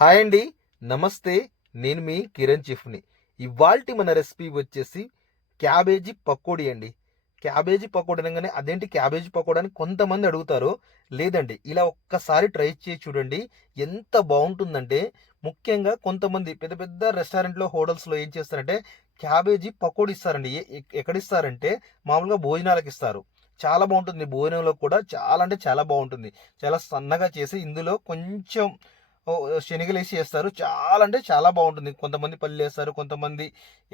Hi అండి, నమస్తే. నేను మీ కిరణ్ చిఫ్ని. ఇవాల్టి మన రెసిపీ వచ్చేసి క్యాబేజీ పకోడీ అండి. క్యాబేజీ పకోడీ అనగానే అదేంటి క్యాబేజీ పకోడీ అని కొంతమంది అడుగుతారు. లేదండి, ఇలా ఒక్కసారి ట్రై చేసి చూడండి. ఎంత బాగుంటుందంటే, ముఖ్యంగా కొంతమంది పెద్ద పెద్ద రెస్టారెంట్లో హోటల్స్లో ఏం చేస్తారంటే క్యాబేజీ పకోడీ ఇస్తారండి. ఎక్కడిస్తారంటే మామూలుగా భోజనాలకు ఇస్తారు. చాలా బాగుంటుంది. భోజనంలో కూడా చాలా అంటే చాలా బాగుంటుంది. చాలా సన్నగా చేసి ఇందులో కొంచెం శనగలేసి చేస్తారు. చాలా అంటే చాలా బాగుంటుంది. కొంతమంది పల్లీలేస్తారు, కొంతమంది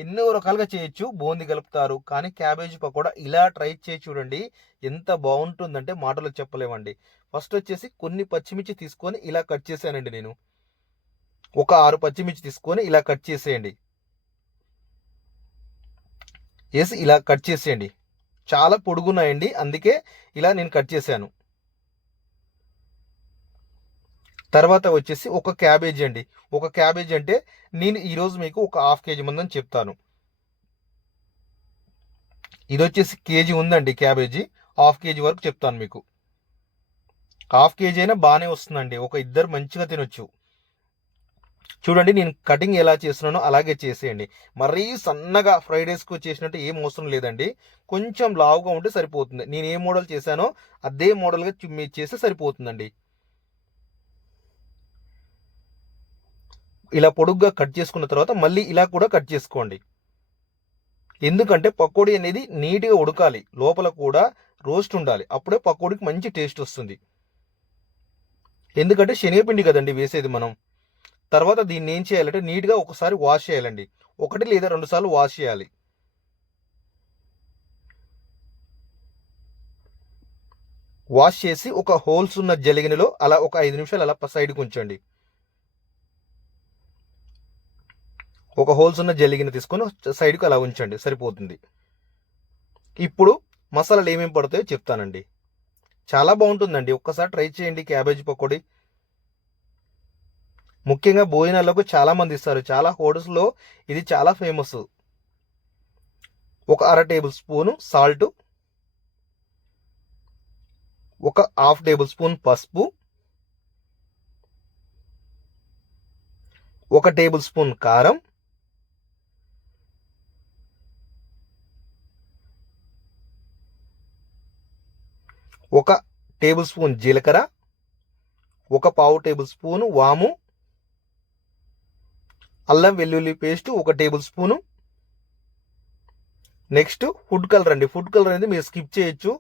ఎన్నో రకాలుగా చేయొచ్చు. బూందీ కలుపుతారు. కానీ క్యాబేజీ పకోడా ఇలా ట్రై చేసి చూడండి. ఎంత బాగుంటుందంటే మాటలో చెప్పలేమండి. ఫస్ట్ వచ్చేసి కొన్ని పచ్చిమిర్చి తీసుకొని ఇలా కట్ చేశానండి నేను. ఒక 6 పచ్చిమిర్చి తీసుకొని ఇలా కట్ చేసేయండి. వేసి ఇలా కట్ చేసేయండి. చాలా పొడుగున్నాయండి, అందుకే ఇలా నేను కట్ చేశాను. తర్వాత వచ్చేసి ఒక క్యాబేజీ అండి. ఒక క్యాబేజీ అంటే నేను ఈరోజు మీకు ఒక హాఫ్ కేజీ మందని చెప్తాను. ఇది వచ్చేసి కేజీ ఉందండి క్యాబేజీ. హాఫ్ కేజీ వరకు చెప్తాను మీకు. హాఫ్ కేజీ అయినా బాగానే వస్తుందండి, ఒక ఇద్దరు మంచిగా తినొచ్చు. చూడండి, నేను కటింగ్ ఎలా చేస్తున్నానో అలాగే చేసేయండి. మరీ సన్నగా ఫ్రైడ్ రైస్కు చేసినట్టు ఏం అవసరం లేదండి. కొంచెం లావుగా ఉంటే సరిపోతుంది. నేను ఏ మోడల్ చేశానో అదే మోడల్గా మీరు చేస్తే సరిపోతుందండి. ఇలా పొడుగ్గా కట్ చేసుకున్న తర్వాత మళ్ళీ ఇలా కూడా కట్ చేసుకోండి. ఎందుకంటే పకోడీ అనేది నీట్గా ఉడకాలి, లోపల కూడా రోస్ట్ ఉండాలి. అప్పుడే పకోడీకి మంచి టేస్ట్ వస్తుంది. ఎందుకంటే శనగపిండి కదండి వేసేది మనం. తర్వాత దీన్ని ఏం చేయాలంటే నీట్గా ఒకసారి వాష్ చేయాలండి. 1 లేదా 2 సార్లు వాష్ చేయాలి. వాష్ చేసి ఒక హోల్స్ ఉన్న జలిగినలో అలా ఒక 5 నిమిషాలు అలా సైడ్కి ఉంచండి. ఒక హోల్స్ ఉన్న జల్లిగిన తీసుకొని సైడ్కి అలా ఉంచండి, సరిపోతుంది. ఇప్పుడు మసాలాలు ఏమేమి పడతాయో చెప్తానండి. చాలా బాగుంటుందండి, ఒక్కసారి ట్రై చేయండి క్యాబేజీ పకోడీ. ముఖ్యంగా భోజనాలకు చాలా మంది ఇస్తారు. చాలా హోటల్స్లో ఇది చాలా ఫేమస్. ఒక 1/2 టేబుల్ స్పూను సాల్ట్, ఒక 1/2 టేబుల్ స్పూన్ పసుపు, 1 టేబుల్ స్పూన్ కారం, ఒక టేబుల్ స్పూన్ జీలకర్ర, ఒక పావు టేబుల్ స్పూను వాము, అల్లం వెల్లుల్లి paste 1 tablespoon. Next food colour అండి. ఫుడ్ కలర్ అనేది మీరు స్కిప్ చేయొచ్చు,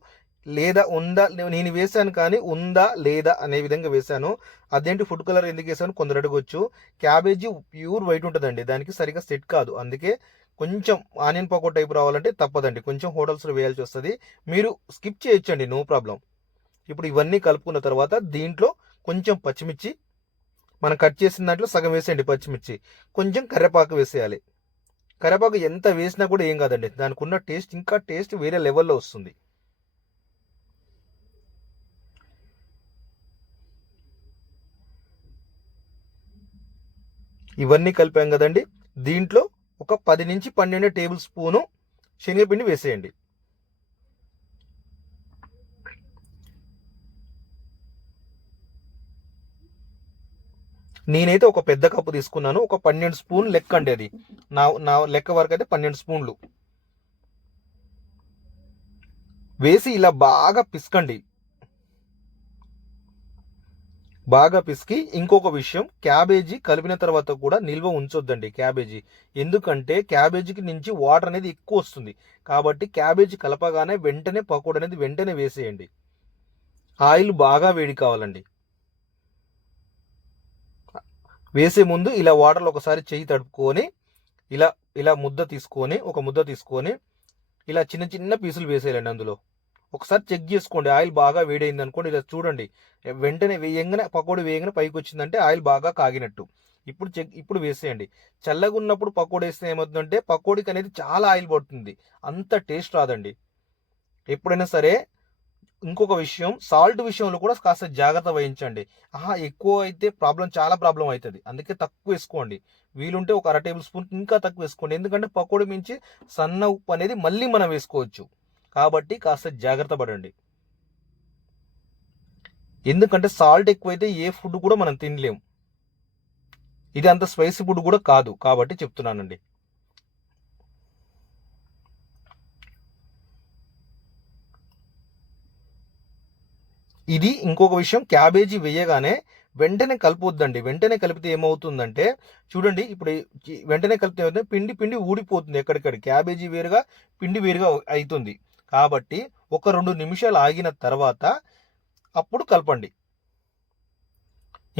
లేదా ఉందా, నేను వేసాను కానీ ఉందా లేదా అనే విధంగా వేసాను. అదేంటి ఫుడ్ కలర్ ఎందుకు వేసాను కొందరు అడగొచ్చు. క్యాబేజీ ప్యూర్ వైట్ ఉంటుందండి, దానికి సరిగా సెట్ కాదు. అందుకే కొంచెం ఆనియన్ పకోడా టైప్ రావాలంటే తప్పదండి, కొంచెం హోటల్స్లో వేయాల్సి వస్తుంది. మీరు స్కిప్ చేయొచ్చండి, నో ప్రాబ్లం. ఇప్పుడు ఇవన్నీ కలుపుకున్న తర్వాత దీంట్లో కొంచెం పచ్చిమిర్చి, మనం కట్ చేసిన దాంట్లో సగం వేసేయండి పచ్చిమిర్చి. కొంచెం కరివేపాకు వేసేయాలి. కరివేపాకు ఎంత వేసినా కూడా ఏం కాదండి, దానికి ఉన్న టేస్ట్ ఇంకా టేస్ట్ వేరే లెవెల్లో వస్తుంది. ఇవన్నీ కలిపాం కదండి, దీంట్లో ఒక 10 నుంచి 12 టేబుల్ స్పూను శనగపిండి వేసేయండి. నేనైతే ఒక పెద్ద కప్పు తీసుకున్నాను. ఒక 12 స్పూన్ లెక్క అండి అది. నా లెక్క వరకు అయితే 12 స్పూన్లు వేసి ఇలా బాగా పిసకండి. బాగా పిసికి, ఇంకొక విషయం, క్యాబేజీ కలిపిన తర్వాత కూడా నిల్వ ఉంచొద్దండి క్యాబేజీ. ఎందుకంటే క్యాబేజీకి నుంచి వాటర్ అనేది ఎక్కువ వస్తుంది. కాబట్టి క్యాబేజీ కలపగానే వెంటనే పకోడీ అనేది వెంటనే వేసేయండి. ఆయిల్ బాగా వేడి కావాలండి. వేసే ముందు ఇలా వాటర్లో ఒకసారి చెయ్యి తడుపుకొని ఇలా ఇలా ఒక ముద్ద తీసుకొని ఇలా చిన్న చిన్న పీసులు వేసేయాలండి. అందులో ఒకసారి చెక్ చేసుకోండి, ఆయిల్ బాగా వేడైంది అనుకోండి. ఇలా చూడండి, వెంటనే వేయంగానే పకోడీ వేయంగానే పైకి వచ్చిందంటే ఆయిల్ బాగా కాగినట్టు. ఇప్పుడు వేసేయండి. చల్లగా ఉన్నప్పుడు పకోడీ వేస్తే ఏమవుతుందంటే పకోడీకి అనేది చాలా ఆయిల్ పడుతుంది, అంత టేస్ట్ రాదండి. ఎప్పుడైనా సరే ఇంకొక విషయం, సాల్ట్ విషయంలో కూడా కాస్త జాగ్రత్త వహించండి. ఎక్కువ అయితే చాలా ప్రాబ్లం అవుతుంది. అందుకే తక్కువ వేసుకోండి. వీలుంటే ఒక 1/2 టేబుల్ స్పూన్ ఇంకా తక్కువ వేసుకోండి. ఎందుకంటే పకోడీ మించి సన్న ఉప్పు అనేది మళ్ళీ మనం వేసుకోవచ్చు. కాబట్టి కాస్త జాగ్రత్త పడండి. ఎందుకంటే సాల్ట్ ఎక్కువైతే ఏ ఫుడ్ కూడా మనం తినలేము. ఇది అంత స్పైసీ ఫుడ్ కూడా కాదు కాబట్టి చెప్తున్నానండి. ఇది ఇంకొక విషయం, క్యాబేజీ వేయగానే వెంటనే కలపొద్దండి. వెంటనే కలిపితే ఏమవుతుందంటే చూడండి, ఇప్పుడు వెంటనే కలిపితే ఏమవుతుంది, పిండి పిండి ఊడిపోతుంది ఎక్కడికక్కడ. క్యాబేజీ వేరుగా పిండి వేరుగా అవుతుంది. కాబట్టి ఒక 2 నిమిషాలు ఆగిన తర్వాత అప్పుడు కలపండి.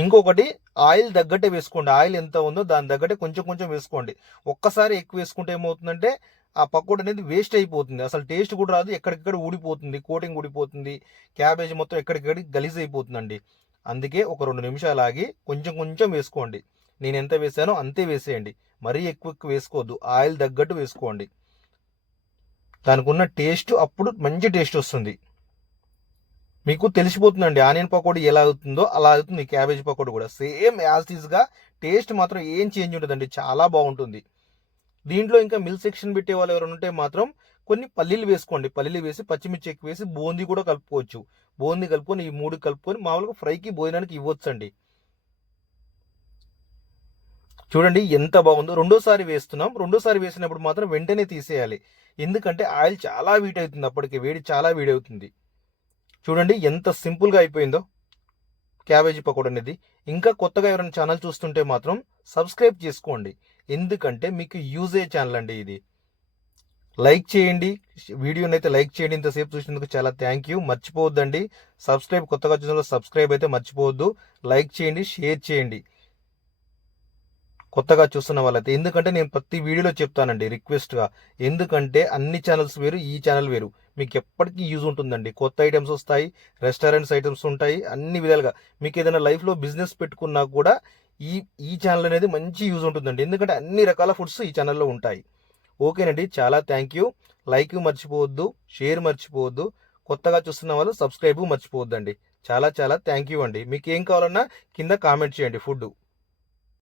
ఇంకొకటి, ఆయిల్ తగ్గట్టే వేసుకోండి. ఆయిల్ ఎంత ఉందో దాని తగ్గట్టే కొంచెం కొంచెం వేసుకోండి. ఒక్కసారి ఎక్కువ వేసుకుంటే ఏమవుతుందంటే ఆ పకోడీ అనేది వేస్ట్ అయిపోతుంది. అసలు టేస్ట్ కూడా రాదు, ఎక్కడికక్కడ ఊడిపోతుంది, కోటింగ్ ఊడిపోతుంది, క్యాబేజీ మొత్తం ఎక్కడికక్కడికి గలీజ్ అయిపోతుందండి. అందుకే ఒక 2 నిమిషాలు ఆగి కొంచెం కొంచెం వేసుకోండి. నేను ఎంత వేసానో అంతే వేసేయండి. మరీ ఎక్కువ ఎక్కువ వేసుకోవద్దు, ఆయిల్ తగ్గట్టు వేసుకోండి. దానికి ఉన్న టేస్ట్ అప్పుడు మంచి టేస్ట్ వస్తుంది. మీకు తెలిసిపోతుందండి ఆనియన్ పకోడీ ఎలా అవుతుందో అలా అవుతుంది క్యాబేజ్ పకోడీ కూడా. సేమ్ యాజ్ టీజ్గా టేస్ట్ మాత్రం ఏం చేంజ్ ఉంటుందండి, చాలా బాగుంటుంది. దీంట్లో ఇంకా మిల్క్ సెక్షన్ పెట్టే వాళ్ళు ఎవరైనా ఉంటే మాత్రం కొన్ని పల్లీలు వేసుకోండి. పల్లీలు వేసి పచ్చిమిర్చి ఎక్కువ వేసి బూందీ కూడా కలుపుకోవచ్చు. బూందీ కలుపుకొని ఈ 3 కలుపుకొని మామూలుగా ఫ్రైకి భోజనానికి ఇవ్వచ్చండి. చూడండి ఎంత బాగుందో. రెండోసారి వేస్తున్నాం. రెండోసారి వేసినప్పుడు మాత్రం వెంటనే తీసేయాలి. ఎందుకంటే ఆయిల్ చాలా వీట్ అవుతుంది, అప్పటికే వేడి చాలా వేడి అవుతుంది. చూడండి ఎంత సింపుల్గా అయిపోయిందో క్యాబేజీ పకోడీ అనేది. ఇంకా కొత్తగా ఎవరైనా ఛానల్ చూస్తుంటే మాత్రం సబ్స్క్రైబ్ చేసుకోండి, ఎందుకంటే మీకు యూజ్ అయ్యే ఛానల్ అండి ఇది. లైక్ చేయండి, వీడియోని అయితే లైక్ చేయండి. ఇంతసేపు చూసినందుకు చాలా థ్యాంక్ యూ. మర్చిపోవద్దండి సబ్స్క్రైబ్, కొత్తగా చూసిన సబ్స్క్రైబ్ అయితే మర్చిపోవద్దు. లైక్ చేయండి, షేర్ చేయండి కొత్తగా చూస్తున్న వాళ్ళైతే. ఎందుకంటే నేను ప్రతి వీడియోలో చెప్తానండి రిక్వెస్ట్గా, ఎందుకంటే అన్ని ఛానల్స్ వేరు, ఈ ఛానల్ వేరు. మీకు ఎప్పటికీ యూజ్ ఉంటుందండి. కొత్త ఐటమ్స్ వస్తాయి, రెస్టారెంట్స్ ఐటమ్స్ ఉంటాయి, అన్ని విధాలుగా. మీకు ఏదైనా లైఫ్లో బిజినెస్ పెట్టుకున్నా కూడా ఈ ఈ ఛానల్ అనేది మంచి యూజ్ ఉంటుందండి, ఎందుకంటే అన్ని రకాల ఫుడ్స్ ఈ ఛానల్లో ఉంటాయి. ఓకేనండి, చాలా థ్యాంక్ యూ. లైక్ మర్చిపోవద్దు, షేర్ మర్చిపోవద్దు, కొత్తగా చూస్తున్న వాళ్ళు సబ్స్క్రైబ్ మర్చిపోవద్దండి. చాలా చాలా థ్యాంక్ యూ అండి. మీకు ఏం కావాలన్నా కింద కామెంట్ చేయండి. ఫుడ్